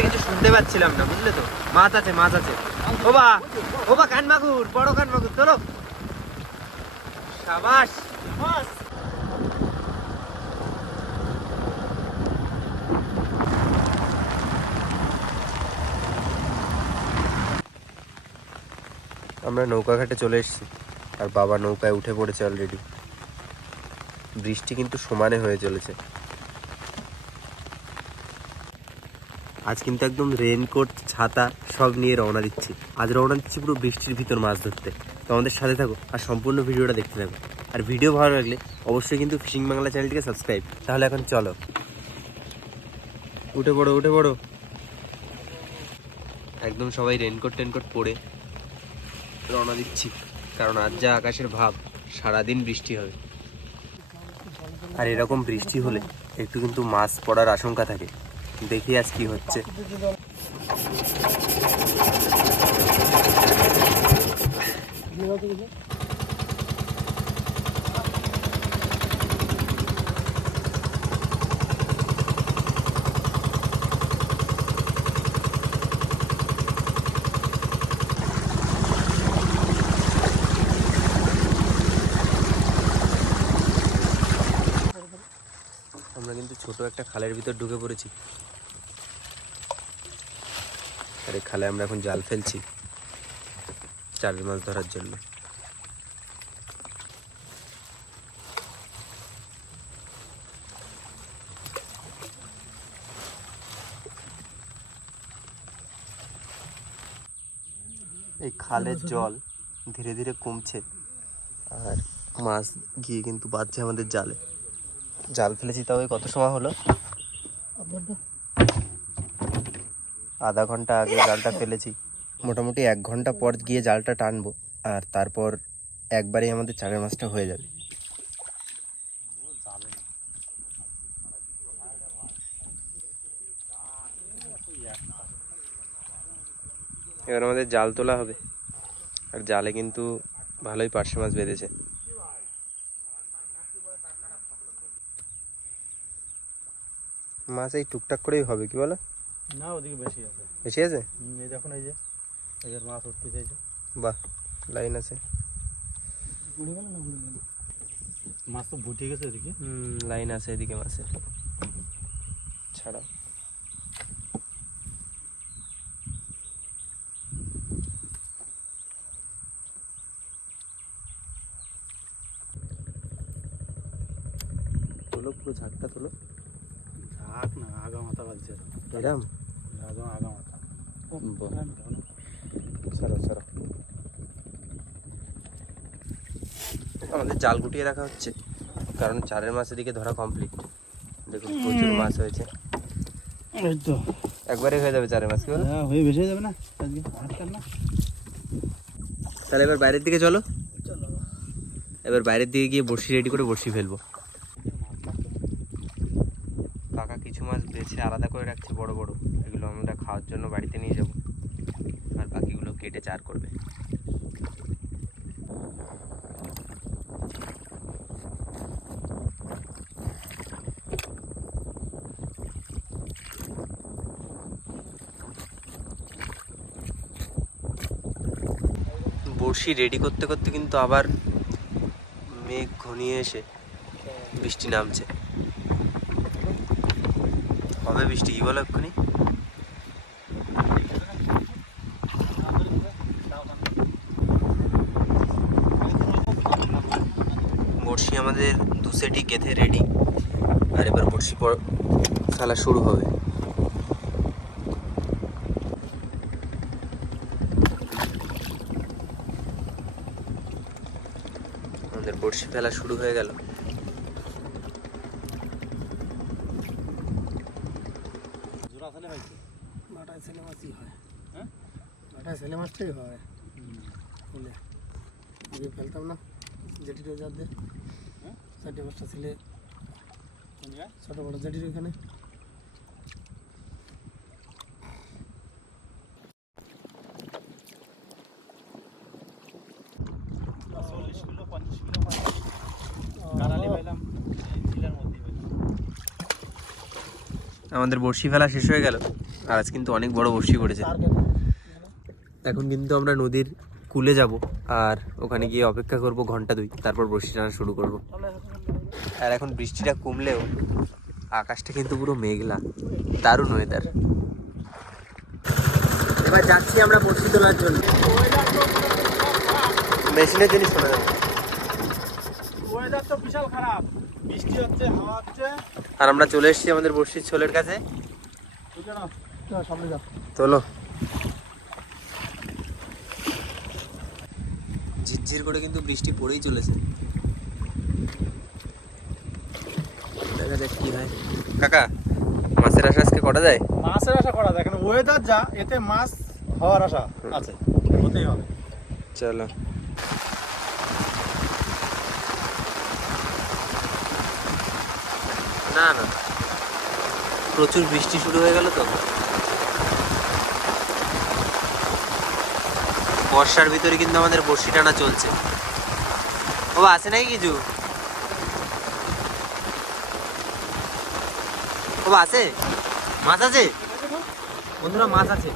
বৃষ্টিতে কিছু শুনতে পাচ্ছিলাম না, বুঝলে তো? মাছ আছে মাছ আছে। ও বা ও কান মাগুর বড় কান মাগুর তোলো। সাবাস। আমরা নৌকা ঘাটে চলে এসেছি, আর বাবা নৌকায় উঠে পড়েছে অলরেডি বৃষ্টি কিন্তু সমানে হয়ে চলেছে। আজ কিন্তু একদম রেনকোট ছাতা সব নিয়ে রওনা দিচ্ছি। আজ রওনা দিচ্ছি পুরো বৃষ্টির ভিতর মাছ ধরতে। তো আমাদের সাথে থাকো আর সম্পূর্ণ ভিডিওটা দেখতে থাকো। আর ভিডিও ভালো লাগলে অবশ্যই কিন্তু ফিশিং বাংলা চ্যানেলটিকে সাবস্ক্রাইব তাহলে এখন চলো। উঠে পড়ো উঠে পড়ো। একদম সবাই রেনকোট টেনকোট পরে রওনা দিচ্ছি। কারণ আজ যা আকাশের ভাব, সারাদিন বৃষ্টি হবে। আর এরকম বৃষ্টি হলে একটু কিন্তু মাছ পড়ার আশঙ্কা থাকে। দেখি আজ কি হচ্ছে। আমরা কিন্তু ছোট একটা খালের ভিতর ঢুকে পড়েছি। আর এই খালে আমরা এখন জাল ফেলছি চারের মাছ ধরার জন্য। এই খালের জল ধীরে ধীরে কমছে আর মাছ গিয়ে কিন্তু বাজছে আমাদের জালে। জাল ফেলেছি তবে কত সময় হলো? আধা ঘণ্টা আগে জালটা ফেলেছি। মোটামুটি এক ঘণ্টা পর গিয়ে জালটা টানবো আর তারপর একবারেই আমাদের চারের মাছটা হয়ে যাবে। এবার আমাদের জাল তোলা হবে। আর জালে কিন্তু ভালোই পার্শে মাছ বেঁধেছে। মাছ এই টুকটাক করেই হবে কি বলো? না ওদিকে বেশি আছে। বেশি আছে? এই দেখুন এই যে এদের মাছ উঠতে চাইছে। বাহ লাইন আছে। বুড়ে গেল না বুড়ে গেল? মাছ তো বুঝে গেছে ওদিকে হুম লাইন আছে এদিকে মাছের। ছাড়া তোলো পুরো ঝাঁকটা তোলো। ঝাঁক না আগা মাথা বাজছে এরম? আমাদের জাল গুটিয়ে রাখা হচ্ছে কারণ চারের মাছের দিকে ধরা কমপ্লিট দেখুন প্রচুর মাছ হয়েছে। একবারে হয়ে যাবে চারের মাস কি বলো? হ্যাঁ হয়ে বেশি যাবে না? না? তাহলে এবার বাইরের দিকে চলো। এবার বাইরের দিকে গিয়ে বড়শি রেডি করে বড়শি ফেলব। কাকা কিছু মাছ বেছে আলাদা করে রাখছে বড় বড়। এগুলো আমরা খাওয়ার জন্য বাড়িতে নিয়ে যাব। আর বাকিগুলো কেটে চার করবে। বড়শি রেডি করতে করতে কিন্তু আবার মেঘ ঘনিয়ে এসে বৃষ্টি নামছে। হবে বৃষ্টি, কি বলো এক্ষুনি? বড়শি আমাদের দু সেটি গেঁথে রেডি আর এবার বড়শি খেলা শুরু হবে। আমাদের বড়শি ফেলা শুরু হয়ে গেল জোড়া ফেলে হয়েছে বাটায় ছেলে মাছই হয় হ্যাঁ হয়। ফেলতাম না। জেটির হ্যাঁ? চারটে পাঁচটা ছেলে। কোন ছোটো বড় জেটির ওখানে আমাদের বড়শি ফেলা শেষ হয়ে গেল। আর আজ কিন্তু অনেক বড় বর্ষি পড়েছে এখন কিন্তু আমরা নদীর কুলে যাব আর ওখানে গিয়ে অপেক্ষা করব ঘণ্টা দুই তারপর বর্ষি টানা শুরু করব। আর এখন বৃষ্টিটা কমলেও আকাশটা কিন্তু পুরো মেঘলা দারুণ ওয়েদার এবার যাচ্ছি আমরা বর্ষি তোলার জন্য। মেশিনের জিনিস শোনা যাবে ওয়েদার তো বিশাল খারাপ। বৃষ্টি হচ্ছে হাওয়া হচ্ছে। আর আমরা চলে এসেছি আমাদের বর্ষির ছোলের কাছে। সামনে তোলো। ঝিরঝির করে কিন্তু বৃষ্টি পড়েই চলেছে। দেখা যাক কি হয়। কাকা মাছের আশা আজকে কটা যায়? মাছের আশা করা যায় কেন ওয়েদার যা এতে মাছ হওয়ার আশা আছে হতেই হবে। চলো। না না। প্রচুর বৃষ্টি শুরু হয়ে গেল তো। বর্ষার ভিতরে কিন্তু আমাদের বর্ষি টানা চলছে। ও, আছে নাকি কিছু? ও, আছে? মাছ আছে? বন্ধুরা, মাছ আছে।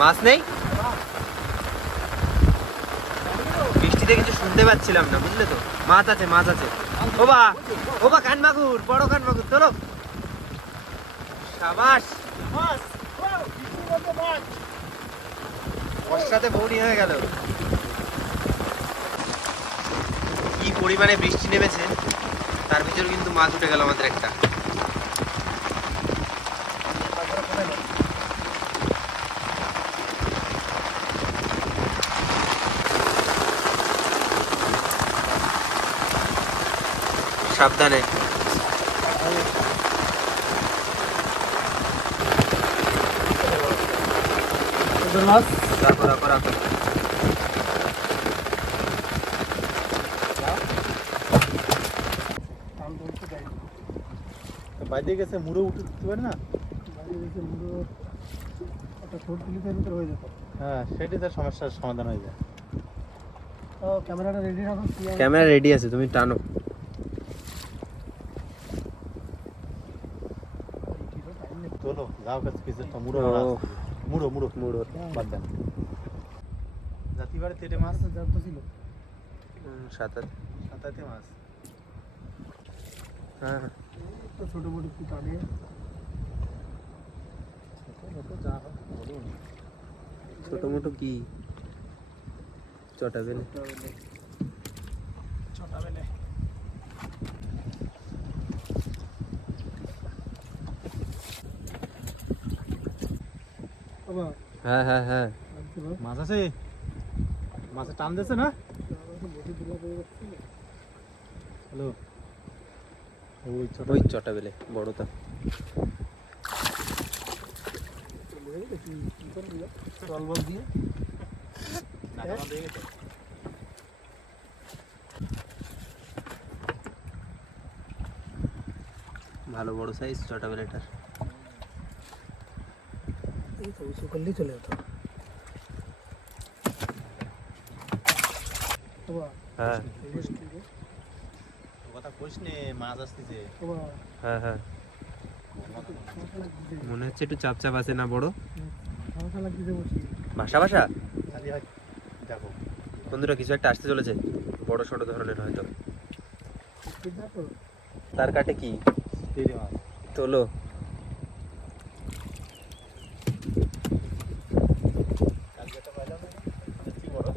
মাছ নেই? বৃষ্টিতে কিছু শুনতে পাচ্ছিলাম না, বুঝলে তো? মাছ আছে মাছ আছে। ও বা ও বা কান মাগুর বড় কান মাগুর তোলো সাবাস। বর্ষাতে বৌনি হয়ে গেল। কি পরিমাণে বৃষ্টি নেমেছে, তার ভিতর কিন্তু মাছ উঠে গেল আমাদের একটা। সাবধানে। তোদের মাছ রাখো রাখো রাখো। বাইরে গেছে মুড়ো উঠে দিতে পারে না বাইরে দেখে মুড়ো একটা ছোট ভিতরে হয়ে যেত হ্যাঁ সেটাই তার সমস্যার সমাধান হয়ে যায় ও ক্যামেরাটা রেডি রাখো ক্যামেরা রেডি আছে তুমি টানো। তোলো যাও কাছে কিছু একটা মুড়ো। মুড়ো মুড়ো মুড়ো। বাদ দেন। জাতি বাড়ি তেটে মাছ? মাছটা জাত তো ছিল সাঁতার সাঁতাইতে মাছ। হ্যাঁ তো ছোট বড় একটু টানে ছোট ছোট যা হয় বলুন ছোট মোটো কি? চটা বেলে ছটা বেলে বাবা হ্যাঁ হ্যাঁ হ্যাঁ। লাগছে ভাই মাছ আছে? মাছে টান দিয়েছে না? বসে দিলা করে যাচ্ছে হ্যালো। ওই ছোট ওই চটা বেলে বড়টা জল বল দিয়ে। নাকা বাঁধা হয়ে গেছে। ভালো বড় সাইজ চটা বেলেটার। এই তো উঁচু করলেই চলে যেত। হ্যাঁ। বেশ কি রে? ও কথা কইস নে মাছ আসতেছে। হ্যাঁ হ্যাঁ। মনে হচ্ছে একটু চাপ চাপ আছে না বড়? ভাষা ভাষা দেখো। বন্ধুরা কিছু একটা আসতে চলেছে। বড় ছোট ধরনের হয়তো। তার কাটে কি? তোলো কালকে একটা পাইলাম না দেখছি বড়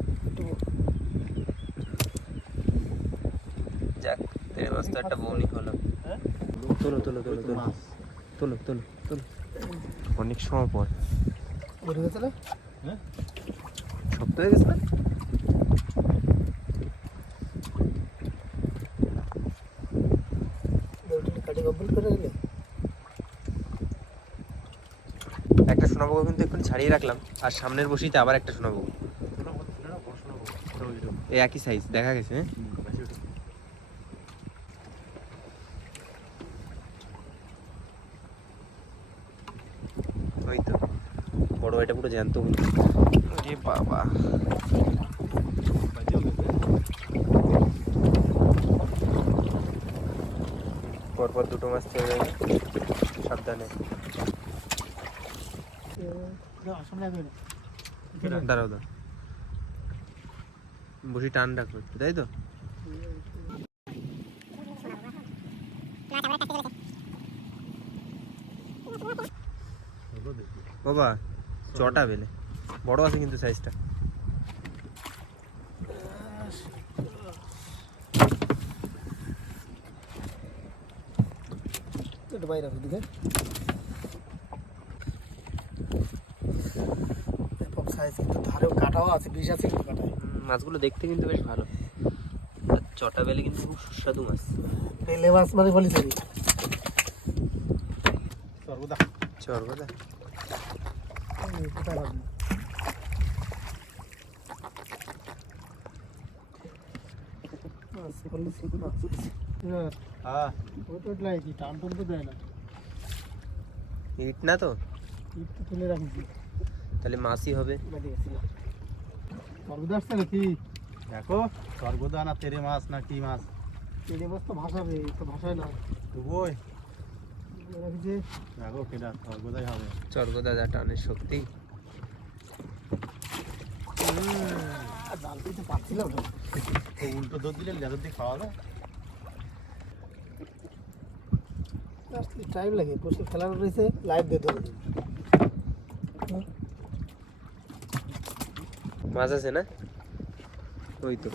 যাক তেরে মাছ তো একটা বউনি হলো হ্যাঁ তোলো তোলো তোলো তোলো। তোলো তোলো তোলো। অনেক সময় পর। ঘুরে গেছে না? হ্যাঁ। শক্ত হয়ে গেছে না? গেলে একটা সোনাবগো কিন্তু এখন ছাড়িয়ে রাখলাম আর সামনের বসিতে আবার একটা রকম এই একই সাইজ দেখা গেছে হ্যাঁ বেশি ওঠে ওই তো বড় এটা পুরো জ্যান্ত আরে বাবা। পরপর দুটো মাছ চলে যাবে। সাবধানে। দাঁড়াও দাঁড়াও। বসি টান রাখো একটু, তাই তো? বাবা চটা বেলে। বড় আছে কিন্তু সাইজটা বাইরে রাখো দিকে। ব্যাপক সাইজ কিন্তু ধারেও কাটাও আছে বিষ আছে কিন্তু কাটায়। মাছগুলো দেখতে কিন্তু বেশ ভালো। আর চটা বেলে কিন্তু খুব সুস্বাদু মাছ। পেলে মাছ মানে বলি সরি সর্বদা চর কথা কোথায় রাখব মাছ বলি সরি মাছ এবার হ্যাঁ ওটা লাগে কি টান টান তো দেয় না ইট না তো? ইট তো তুলে রাখিছি তাহলে মাছই হবে। সর্বদা আসছে নাকি দেখো সর্বদা না তেরে মাছ না কি মাছ? পেলে মাছ তো ভাসাবে তো ভাসায় না। ডুবোই টানের শক্তি। উল্টো দোষ দিলে লেজার দিয়ে খাওয়া যায় টাইম লাগে? বসে খেলানো রয়েছে লাইভ দিয়ে দেবো মাছ আছে না? ওই তো।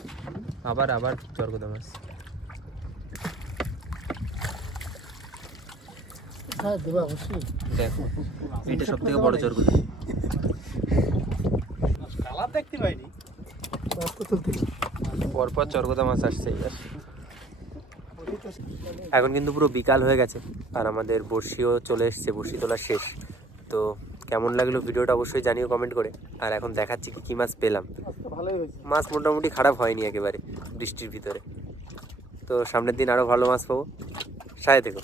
আবার আবার চরগোদা মাছ। হ্যাঁ দেবো অবশ্যই। দেখো এটা সব থেকে বড় চরগোদা কালার দেখতে পাইনি। পরপর চরগোদা মাছ আসছে এবার এখন কিন্তু পুরো বিকাল হয়ে গেছে আর আমাদের বড়শিও চলে এসছে বড়শি তোলা শেষ। তো কেমন লাগল ভিডিওটা অবশ্যই জানিও কমেন্ট করে। আর এখন দেখাচ্ছি কি কী মাছ পেলাম। মাছ মোটামুটি খারাপ হয়নি একেবারে বৃষ্টির ভিতরে। তো সামনের দিন আরও ভালো মাছ পাবো। সাথে থেকো।